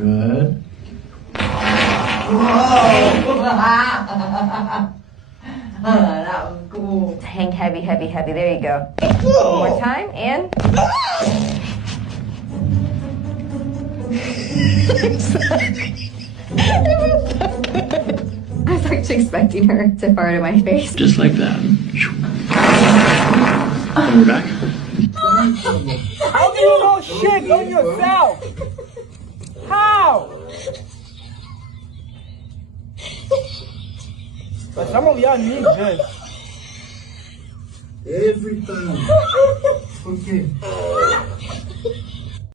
Good. Whoa! That was cool. Hang heavy, heavy, heavy. There you go. One more time, and... I was actually expecting her to fart in my face. Just like that. And we're back. How do you know shit on yourself? How? But some of y'all need this. Every time. Okay.